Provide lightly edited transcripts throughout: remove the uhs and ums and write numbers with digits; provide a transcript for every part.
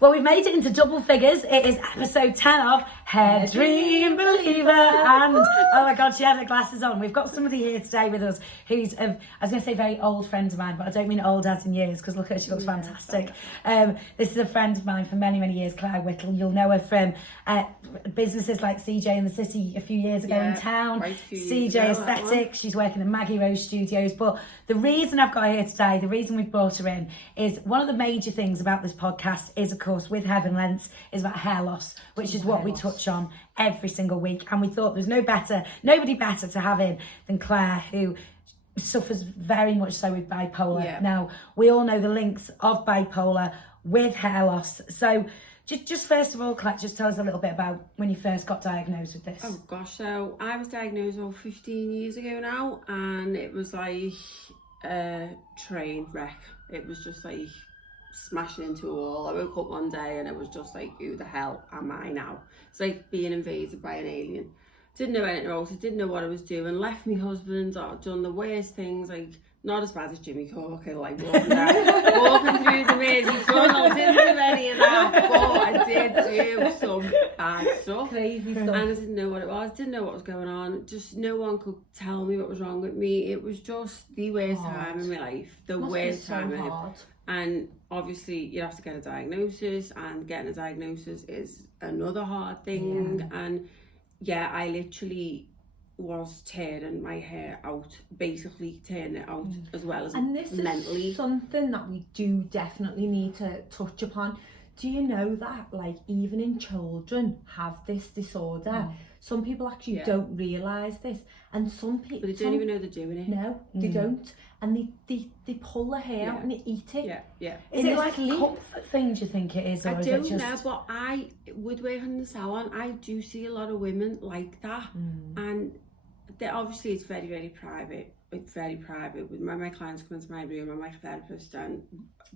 Well, we've made it into double figures. It is episode 10 of Hairdream Believer. And, oh my God, she had her glasses on. We've got somebody here today with us who's, I was going to say very old friend of mine, but I don't mean old as in years, because look at her, she looks fantastic. This is a friend of mine for many, many years, Claire Whittle. You'll know her from businesses like CJ in the City a few years ago in town. CJ Aesthetic. She's working in Maggie Rose Studios. But the reason I've got her here today, the reason we've brought her in, is one of the major things about this podcast is, of course, with Heaven Lengths, is about hair loss, which is what we touch on every single week. And we thought there's nobody better to have in than Claire, who suffers very much so with bipolar. Yeah. Now, we all know the links of bipolar with hair loss. So just first of all, Claire, just tell us a little bit about when you first got diagnosed with this. Oh gosh, so I was diagnosed about 15 years ago now, and it was like a train wreck. It was just like smashing into a wall. I woke up one day and it was just like, who the hell am I now? It's like being invaded by an alien. Didn't know anything about it, didn't know what I was doing, left my husband, done the worst things, like not as bad as Jimmy Corker, like walking through the Mersey tunnel. Didn't do any of that, but I did do some bad stuff. Crazy stuff. And I didn't know what it was, didn't know what was going on. Just no one could tell me what was wrong with me. It was just the worst time in my life. The worst time in my life. And obviously you have to get a diagnosis, and getting a diagnosis is another hard thing. Yeah. And yeah, I literally was tearing my hair out, basically tearing it out as well as and this mentally. Is something that we do definitely need to touch upon. Do you know that like even in children have this disorder? Some people actually don't realise this, and some people but they don't even know they're doing it. No, they don't, and they pull their hair out and they eat it. Is it like a comfort thing, do you think it is? Or I is don't it just... know, but I would work in the salon. I do see a lot of women like that, and obviously it's very, very private. It's very private. When my clients come into my room, I'm my therapist, and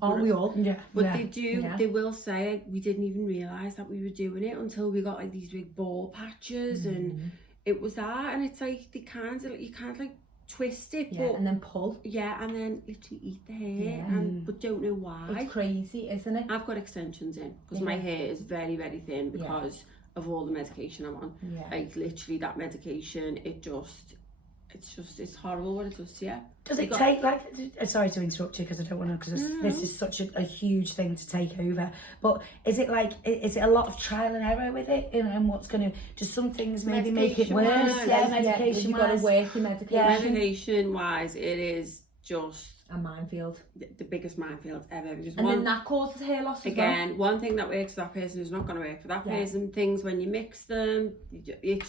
we all? But they do. They will say we didn't even realise that we were doing it until we got like these big ball patches, and it was that. And it's like you can't like twist it, and then pull. And then literally eat the hair, but don't know why. It's crazy, isn't it? I've got extensions in because my hair is very, very thin because of all the medication I'm on. Like literally that medication, it's horrible what it does to you. Does it take like, sorry to interrupt you because I don't want to, because this is such a huge thing to take over, but is it a lot of trial and error with it, and what's going to, just some things maybe make it worse? Medication you've got to work your medication. Medication wise, it is just a minefield, the biggest minefield ever. Then that causes hair loss again. One thing that works for that person is not going to work for that person. Things when you mix them, it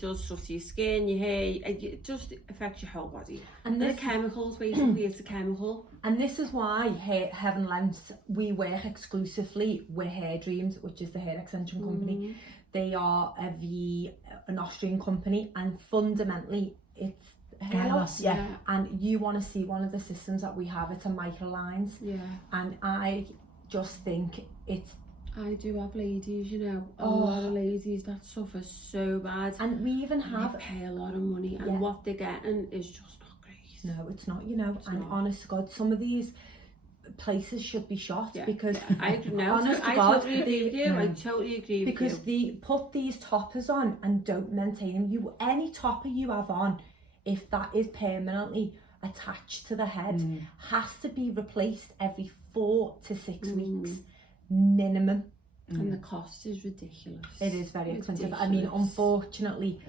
does stuff to your skin, your hair. It just affects your whole body. And the chemicals, basically, it's a chemical. And this is why Heaven Lengths, we work exclusively with Hairdreams, which is the hair extension company. They are an Austrian company, and fundamentally it's hair loss, and you want to see one of the systems that we have, it's a microlines, and I just think I do have ladies, a lot of ladies that suffer so bad, and we even have pay a lot of money, and what they're getting is just not great. No, it's not, honest to God, some of these places should be shot because I totally agree with you. I totally agree with you, because they put these toppers on and don't maintain you. Any topper you have on, if that is permanently attached to the head, has to be replaced every 4 to 6 weeks minimum. And the cost is ridiculous. It is very expensive. I mean, unfortunately,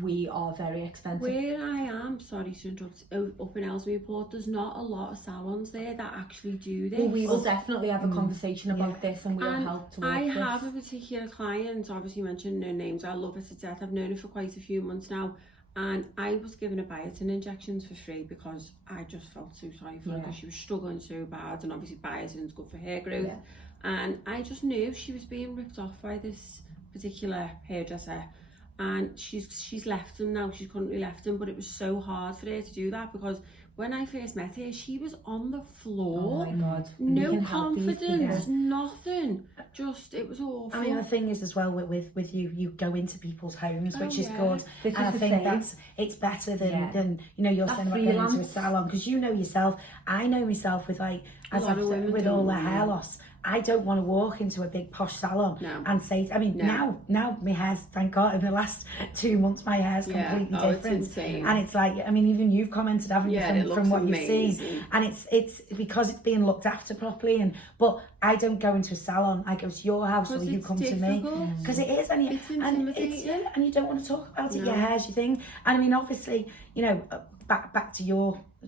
we are very expensive. Where I am, sorry to interrupt, up in Ellesmere Port, there's not a lot of salons there that actually do this. Well, we will definitely have a conversation about this, and we'll help towards this. I have a particular client, obviously mentioned no names, I love it to death. I've known her for quite a few months now. And I was given her biotin injections for free because I just felt so sorry for her because she was struggling so bad, and obviously biotin's good for hair growth. And I just knew she was being ripped off by this particular hairdresser, and she's left him now. She's currently left him, but it was so hard for her to do that because when I first met her, she was on the floor. Oh my God. No confidence, nothing. Just, it was awful. I mean, the thing is as well with you go into people's homes, which is good. And I think it's better than you're saying about going into a salon, because you know yourself. I know myself with with all the hair loss. I don't want to walk into a big posh salon and say, I mean, now my hair's, thank God, in the last 2 months, my hair's completely different. It's insane. And it's like, I mean, even you've commented, haven't you, from what amazing. You've seen. And it's because it's being looked after properly. But I don't go into a salon. I go to your house or you come to me. Because it is. And it's intimidating. And you don't want to talk about it. Your hair's your thing. And I mean, obviously, you know, back to your, I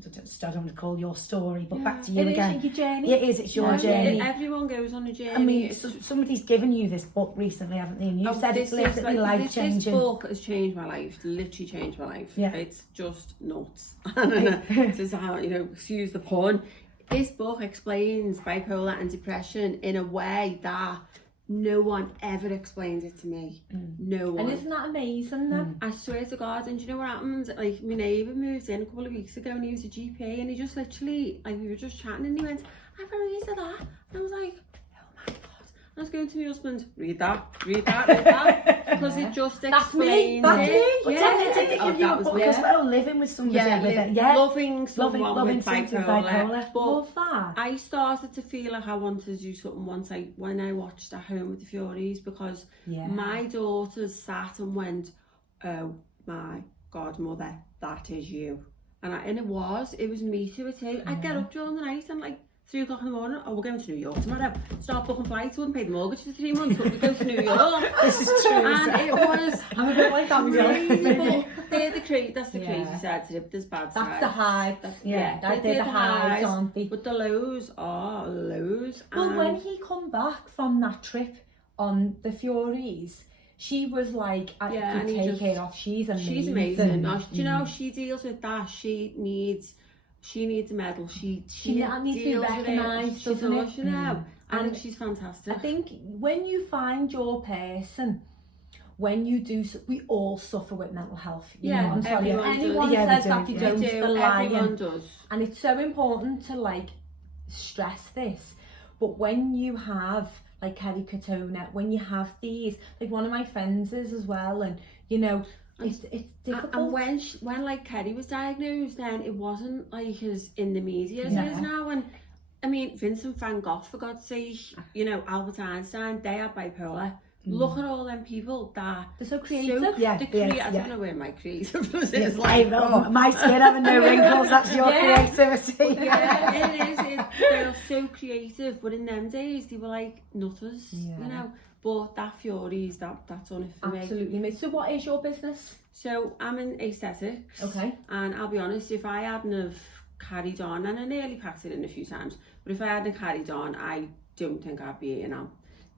don't want to call your story, but back to you again. It is your journey. It is, it's your journey. Everyone goes on a journey. I mean, somebody's given you this book recently, haven't they? And you said it's literally life-changing. This book has changed my life, literally changed my life. Yeah. It's just nuts. This is how, you know, excuse the pun. This book explains bipolar and depression in a way that no one ever explains it to me. No one. And isn't that amazing then? I swear to God. And do you know what happened? Like, my neighbour moved in a couple of weeks ago and he was a GP and he just literally, like, we were just chatting and he went, I've got a reason for that. And I was like, oh my God. I was going to my husband, read that. Because it just explains That's me. But didn't they give you a book as well, living with somebody loving someone with bipolar. But love that. I started to feel like I wanted to do something when I watched At Home with the Furies, because my daughters sat and went, oh my God, mother, that is you. And it was me to a T. I'd get up during the night and like 3 o'clock in the morning, we're going to New York tomorrow. Start booking flights, wouldn't pay the mortgage for 3 months, but we go to New York. This is true. And it was, I'm a bit like that. really, but that's the crazy side to it. There's bad sides. That's the highs. They're the highs, aren't they? But the lows are lows. Well, when he come back from that trip on the Furies, she was like, I could take her off. She's amazing. She's amazing. Now, do you know, she deals with that. She needs a medal. She needs to be recognised, doesn't it? You know, and she's fantastic. I think when you find your person, when you do, we all suffer with mental health. You know, I'm sorry, if anyone says that they don't, they're lying. Everyone does. And it's so important to like stress this. But when you have like Kerry Katona, when you have these, like one of my friends is as well, and you know, it's difficult. And when like Kerry was diagnosed, then it wasn't like as in the media as it is now. And I mean, Vincent van Gogh, for God's sake, you know, Albert Einstein, they are bipolar. Look at all them people that they're so creative. I don't know where my creativeness is. Like, my skin having no wrinkles, that's your creativity. It is. They're so creative, but in them days they were like nutters, you know. But that Furies, that's on it for me. Absolutely. So what is your business? So I'm in aesthetics. Okay. And I'll be honest, if I hadn't have carried on, and I nearly packed it in a few times, but if I hadn't carried on, I don't think I'd be here now.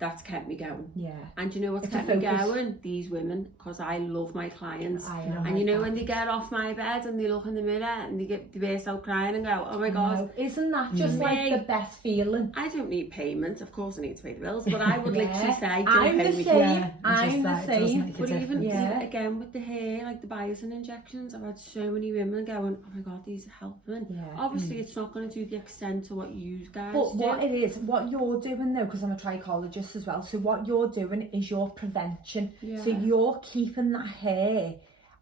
That's kept me going. Yeah. And you know what's kept me going? These women, because I love my clients. And you know when they get off my bed and they look in the mirror and they burst out crying and go, oh my God. Isn't that just like the best feeling? I don't need payment. Of course I need to pay the bills, but I would literally say, don't I'm pay the me. same. I'm the same. But even again with the hair, like the biotin injections, I've had so many women going, oh my God, these are helping. Obviously it's not going to do the extent to what you guys do. But what it is, what you're doing though, because I'm a trichologist as well, so what you're doing is your prevention. So you're keeping that hair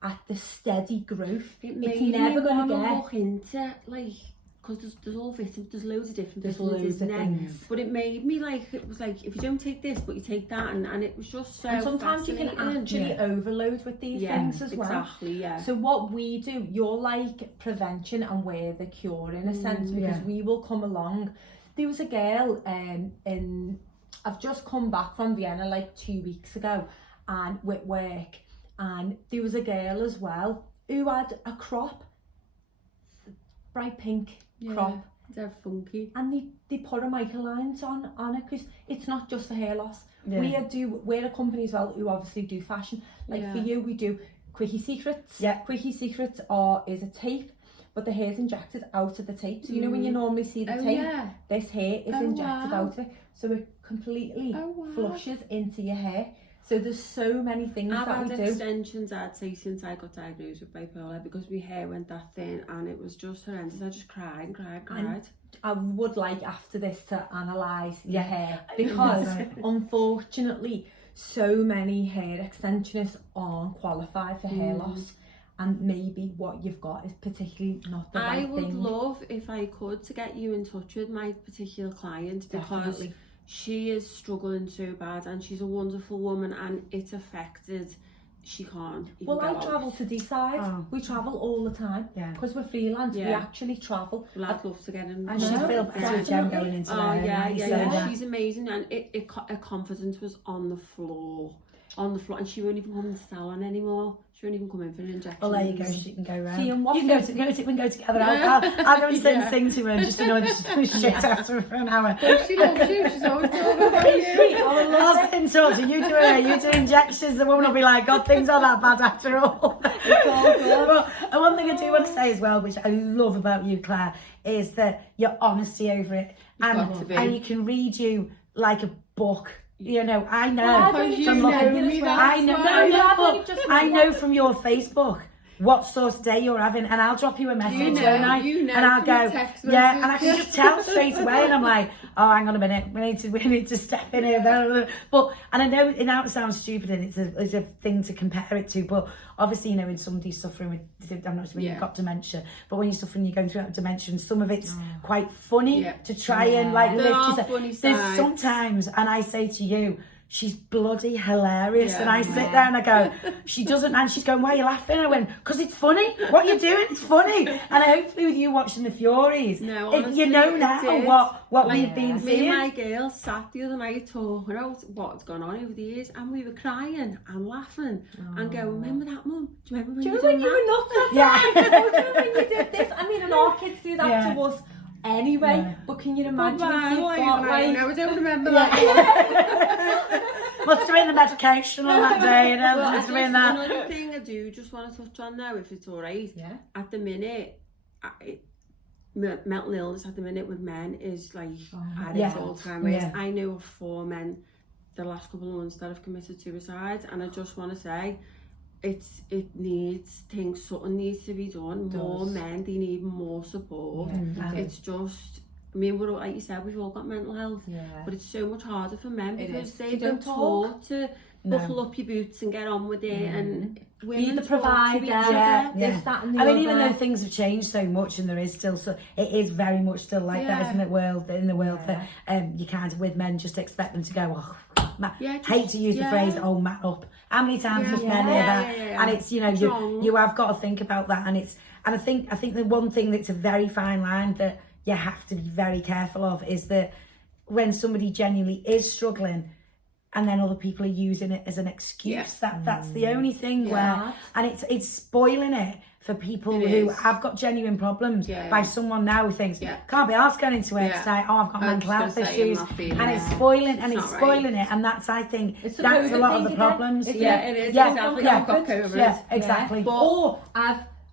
at the steady growth. It's never going to look into like, because there's all vitamins, there's loads of different vitamins, isn't it? But it made me like, it was like, if you don't take this but you take that, and it was just so. And sometimes you can actually overload with these things as well. Exactly. So what we do, you're like prevention and we're the cure in a sense, because we will come along. There was a girl I've just come back from Vienna like 2 weeks ago, and with work, and there was a girl as well who had a crop, bright pink crop. They're funky. And they put a microlines on it, because it's not just for hair loss. We're a company as well who obviously do fashion. Like for you, we do Quickie Secrets. Quickie Secrets is a tape, but the hair's injected out of the tape. So you know when you normally see the tape, this hair is injected out of it. So it completely flushes into your hair. So there's so many things that we do. I've had extensions, I'd say, since I got diagnosed with bipolar, because my hair went that thin and it was just horrendous. I just cried. And I would like after this to analyse your hair, because unfortunately so many hair extensionists aren't qualified for hair loss. And maybe what you've got is particularly not the right thing. I would love, if I could, to get you in touch with my particular client, because she is struggling so bad, and she's a wonderful woman, and it's affected. She can't even Well, go I out. travel to D-side. Oh. We travel all the time. Yeah. Because we're freelance, we Yeah. actually travel. Well, I'd love to get in. And she's know, feel better with definitely. Jem going into Oh there. yeah, and yeah, so yeah. that- She's amazing, and her confidence was on the floor, and she won't even come in the salon anymore. She won't even come in for an injection. Well, there you go. She can go round. See, and what You can go, we can go together. I'll go and sit and sing to her and just annoy the shit out of her for an hour. She loves you. She's always talking about you. I'll sit and talk to you. You do injections. The woman will be like, God, things are that bad after all. It's all good. Well, and one thing I do want to say as well, which I love about you, Claire, is that your honesty over it, got to be. and you can read you like a book. You know, I know. Well, I've only from just looking- known you, that's I know. why. No, Yeah, I've but only just I known know you. from your Facebook what sort of day you're having, and I'll drop you a message, won't I? you know and I'll from your go, text yeah, message. and I can just tell straight away, and I'm like, oh, hang on a minute, we need to step in here. But and I know it sounds stupid, and it's a thing to compare it to, but obviously, you know, when somebody's suffering with, I'm not saying you've got dementia, but when you're suffering, you're going through dementia, and some of it's quite funny to try and like There lift are yourself. funny There's sides. sometimes, and I say to you, she's bloody hilarious, Yeah. and I sit there and I go, she doesn't, and she's going, why are you laughing? I went, because it's funny. What you're doing, it's funny. And hopefully with you watching the Furies, No, you honestly, know it now did. what Like, we've been Me seeing. and my girl sat the other night talking about what's gone on over the years, and we were crying and laughing and going, remember that, Mum? Do you remember when Do you you done remember when you were nuts that Yeah. time? Do you remember when you did this? I mean, and our kids do that Yeah. to us anyway. Yeah. But can you imagine But if you've got I like... don't remember that. Must have been the medication on that day, you know, Well, must have been that. another thing I do just want to touch on now, if it's all right. Yeah. At the minute, mental illness at the minute with men is like at its all-time worst. I know of 4 men the last couple of months that have committed suicide, and I just want to say something needs to be done. More men, they need more support. It's just, I mean, we're all, like you said, we've all got mental health, but it's so much harder for men because they've been taught to buckle up your boots and get on with it, and women Be the talk to provider, each other. this, that and the I mean, other. even though things have changed so much, and there is still it is very much still like that, isn't it? In the world that you kind of, with men, just expect them to go, hate to use the phrase, oh, man up. How many times does men hear that? And it's, you know, you have got to think about that, and I think the one thing that's a very fine line that you have to be very careful of is that when somebody genuinely is struggling, and then other people are using it as an excuse. That's the only thing where, and it's spoiling it for people who have got genuine problems by someone now who thinks, can't be asked going into it tonight, oh, I've got mental health issues, and it's spoiling it, and that's, I think, that's a lot of the problems. It is, exactly. I've got COVID. Yeah, exactly. Or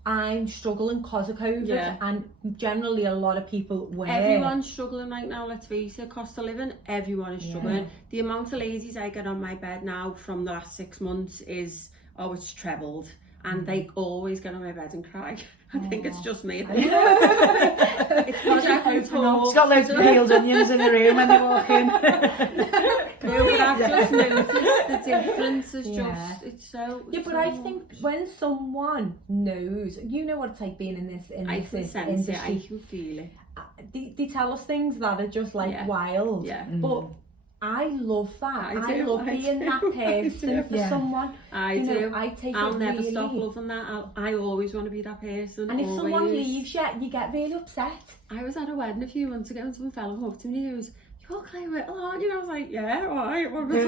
I'm struggling because of COVID, and generally a lot of people were. Everyone's struggling right now, let's face it, cost of living, everyone is struggling. The amount of ladies I get on my bed now from the last 6 months is, it's trebled. And they always get on my bed and cry. I think it's just me. It's because I can talk. She's got loads of peeled onions in the room when they walk in. No, but I've just noticed the difference is just, it's so... Yeah, but I think when someone knows, you know what it's like being in this I can sense industry. it, I can feel it. They tell us things that are just like wild. Yeah. But I love that. I love being that person for someone. I do. I'll never really. stop loving that. I always want to be that person. And if always. someone leaves you get really upset. I was at a wedding a few months ago and some fella came up to me and he goes, "You're Claire Whittle, aren't you?" And I was like, "Yeah, alright, what was it?"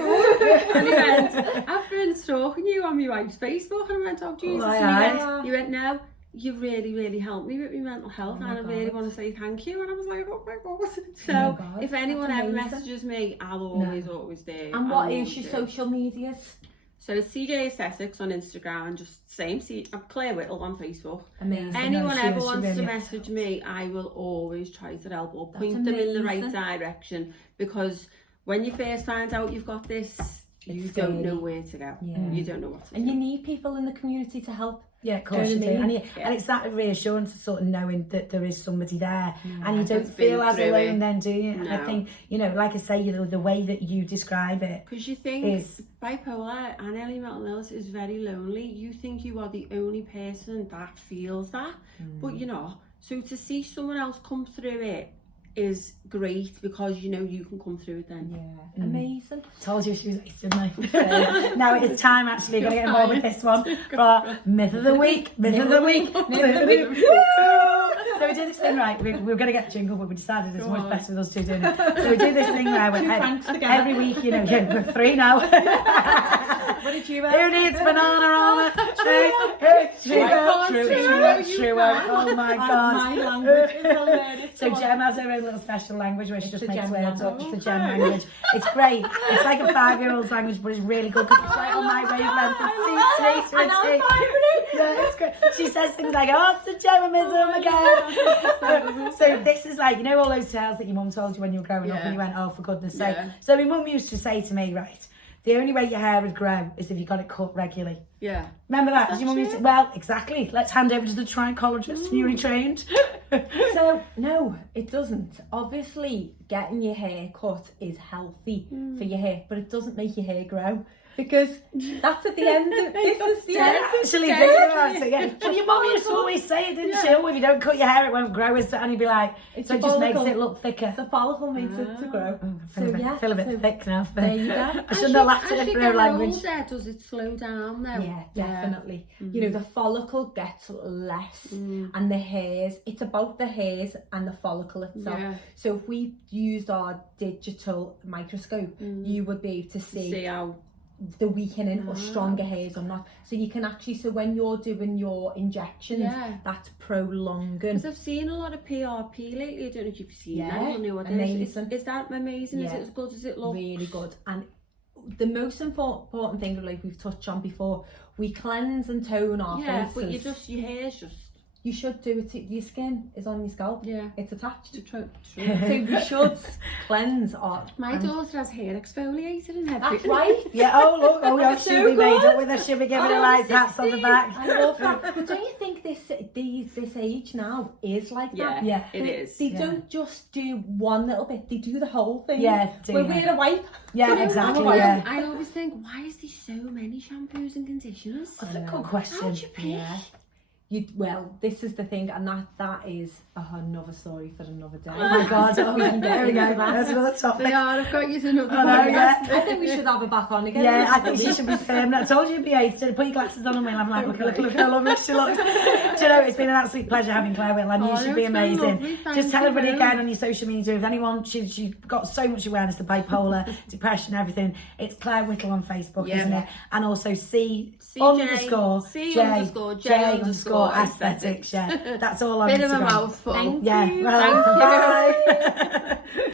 And he went, "I've been stalking you on my wife's Facebook." And I went, "Oh Jesus." And he went, "No, you really helped me with my mental health, and I really want to say thank you." And I was like, "Oh my God." So if anyone ever messages me, I'll always do. And what is your social medias? So it's CJ Aesthetics on Instagram, and just same, I'm Claire Whittle on Facebook. Amazing. Anyone ever wants to message me, I will always try to help or point them in the right direction, because when you first find out you've got this, you don't know where to go. You don't know what to do. And you need people in the community to help. Yeah, of course you do. And it's that reassurance of sort of knowing that there is somebody there, and you don't feel as alone then, do you? And I think, you know, like I say, the way that you describe it, because you think bipolar and early mental illness is very lonely. You think you are the only person that feels that, but you're not. So to see someone else come through it is great because you know you can come through it then. Yeah, amazing. Told you she was ace, didn't I? Now it's time actually, got to get involved with this one for Myth of the Week. Myth of the Week. Myth of the Week. So we do this thing, right? We were going to get a jingle, but we decided it's much best with us two doing it. So we do this thing where every week, you know, we're 3 now. What did you Who needs banana True. Oh my God. My language is hilarious. So Jem has her own little special language where she just makes words up. It's the Jem language. It's great. It's like a 5-year-old's language, but it's really good because it's right on my wavelength. It's sweet. Yeah, it's great. She says things like, oh, it's the Jemamism again. So this is like, you know all those tales that your mum told you when you were growing up and you went, oh, for goodness sake. So my mum used to say to me, right, the only way your hair would grow is if you got it cut regularly. Yeah. Remember that? Because your mum used to, well, exactly. Let's hand over to the trichologist, newly trained. So, no, it doesn't. Obviously, getting your hair cut is healthy for your hair, but it doesn't make your hair grow. Because that's at the end of this is the end actually Well, your mum used to always say it, didn't she? Oh, if you don't cut your hair, it won't grow. And you'd be like, so it just makes it look thicker. The follicle makes it to grow. I feel a bit thick now. There you go. I shouldn't have laughed at it for her language. Older, does it slow down though? Yeah, definitely. You know, the follicle gets less and the hairs, it's about the hairs and the follicle itself. So if we used our digital microscope, you would be able to see how the weakening or stronger hairs or not. So you can actually, so when you're doing your injections, that's prolonging. Because I've seen a lot of PRP lately. I don't know if you've seen that. I don't know what amazing. Is that amazing? Is it as good as it looks? Really good. And the most important thing, like we've touched on before, we cleanse and tone our faces. But your hair's just... You should do it. Your skin is on your scalp. Yeah. It's attached. True. So we should cleanse our... My daughter has hair exfoliator and everything. That's right. Yeah, oh look, yeah, she'll be made up with her, she'll be giving her like pats on the back. I love that. But don't you think this age now is like that? Yeah, it is. They don't just do one little bit, they do the whole thing. Yeah, We're wearing a wipe. Yeah, exactly. I always think, why is there so many shampoos and conditioners? That's a good question. How'd you pick? Well, this is the thing, and that is another story for another day. Oh my God, there we go. That's another topic. I've got you to another podcast. I think we should have her back on again. Yeah, I think she should be permanent. I told you to be ace. Put your glasses on and we'll have like, look how lovely she looks. Do you know, it's been an absolute pleasure having Claire Whittle, and you should be amazing. Just tell everybody again on your social media, if anyone, she's got so much awareness of bipolar, depression, everything. It's Claire Whittle on Facebook, isn't it? And also C underscore aesthetics. Yeah, that's all on Instagram. Bit of a mouthful. Thank you. Bye.